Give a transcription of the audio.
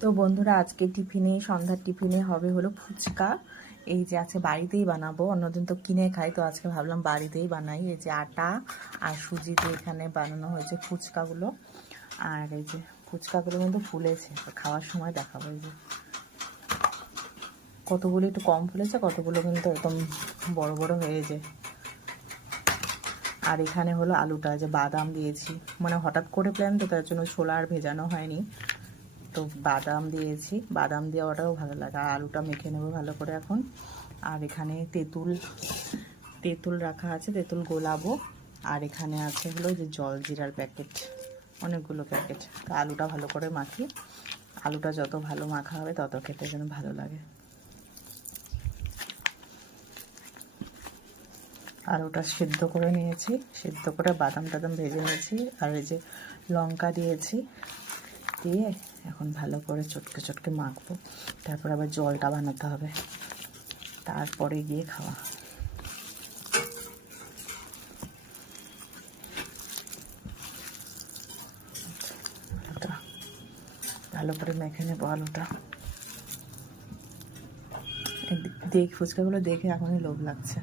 তো বন্ধুরা, আজকে টিফিনে, সন্ধ্যার টিফিনে হবে হলো ফুচকা। এই যে আছে, বাড়িতেই বানাবো, অন্যদিন তো কিনে খাই, তো আজকে ভাবলাম বাড়িতেই বানাই। এই যে আটা আর সুজি দিয়ে এখানে বানানো হয়েছে ফুচকাগুলো। আর এই যে ফুচকাগুলো কিন্তু ফুলেছে, খাওয়ার সময় দেখাবো। এই যে কতগুলো একটু কম ফুলেছে, কতগুলো কিন্তু একদম বড় বড় হয়েছে। আর এখানে হলো আলুটা, যে বাদাম দিয়েছি, মানে হঠাৎ করে প্ল্যান, তো তার জন্য ছোলা আর ভেজানো হয়নি, তো বাদাম দিয়েছি। বাদাম দেওয়াটাও ভালো লাগে। আর আলুটা মেখে নেবো ভালো করে এখন। আর এখানে তেঁতুল তেঁতুল রাখা আছে, তেঁতুল গোলাবো। আর এখানে আছে হলো যে জল জিরার প্যাকেট, অনেকগুলো প্যাকেট। তো আলুটা ভালো করে মাখি। আলুটা যত ভালো মাখা হবে তত খেতে যেন ভালো লাগে। আলুটা সিদ্ধ করে নিয়েছি, সিদ্ধ করে বাদাম টাদাম ভেজে নিয়েছি। আর এই যে লঙ্কা দিয়েছি, দিয়ে এখন ভালো করে চটকে চটকে মাখবো। তারপর আবার জলটা বানাতে হবে, তারপরে গিয়ে খাওয়া। আলুটা ভালো করে মেখে নেবো। আলুটা ফুচকাগুলো দেখে এখনই লোভ লাগছে।